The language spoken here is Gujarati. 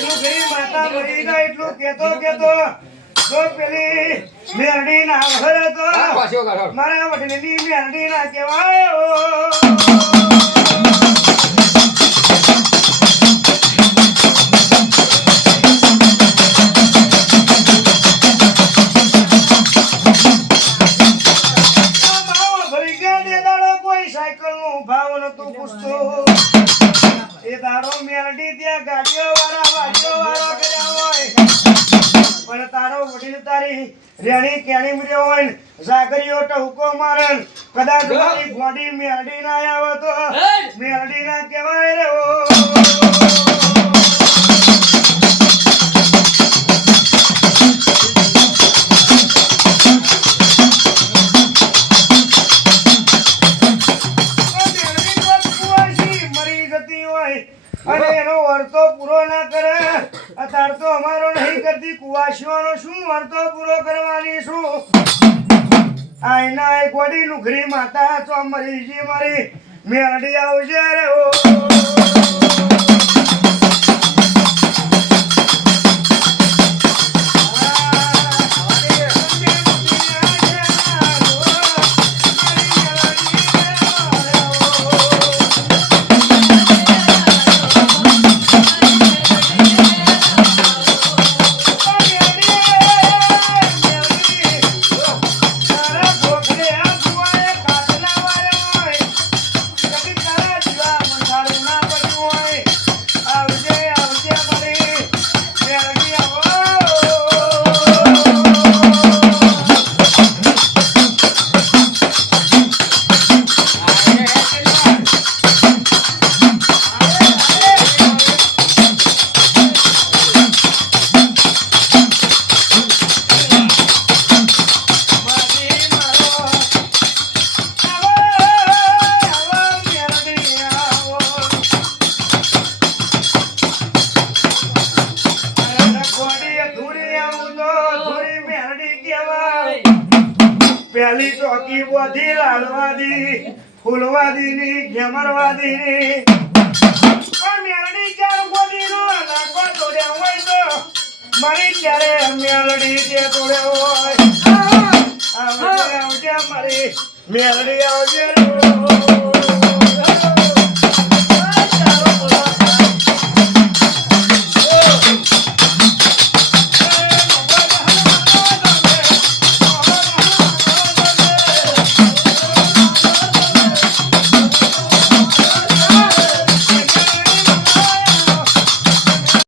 લુગરી માતા મરી ગઈ એટલું કેતો જો પેલી મેરડી ના ઘર તો મારા વડની મેરડી ના કહેવાય સાયકલ નો ભાવ નતું પૂછતો એ તારો મેરડી ત્યાં ગાડીઓ વાળા વાડીઓ વાળા કર્યા હોય પણ તારો વડીલ તારી રેણી કેણી મર્યો હોય ને જાગરીઓ ટહુકો મારે કદાચ મારી ગોડી મેરડી ના આવે તો મેરડી ના કહેવાય રે અને એનો વર્તો પૂરો ના કરે અત્યારે તો અમારો નહીં કરતી કુવાસીઓનો શું વર્તો પૂરો કરવાની શું આઈના એક વડી લુગરી માતા તો મરીજી મારી મેરડી આવશે રે ઓ પહેલી ચોકી બોધી લાલવાદી ફૂલવાદી ની ઘેમરવાદી ની પણ મેલડી ચાર બોધી નો નાખવા તોડ્યા હોય તો મારી ક્યારે મેલડી જે તોડ્યો હોય આવજે મારી મેલડી આવજે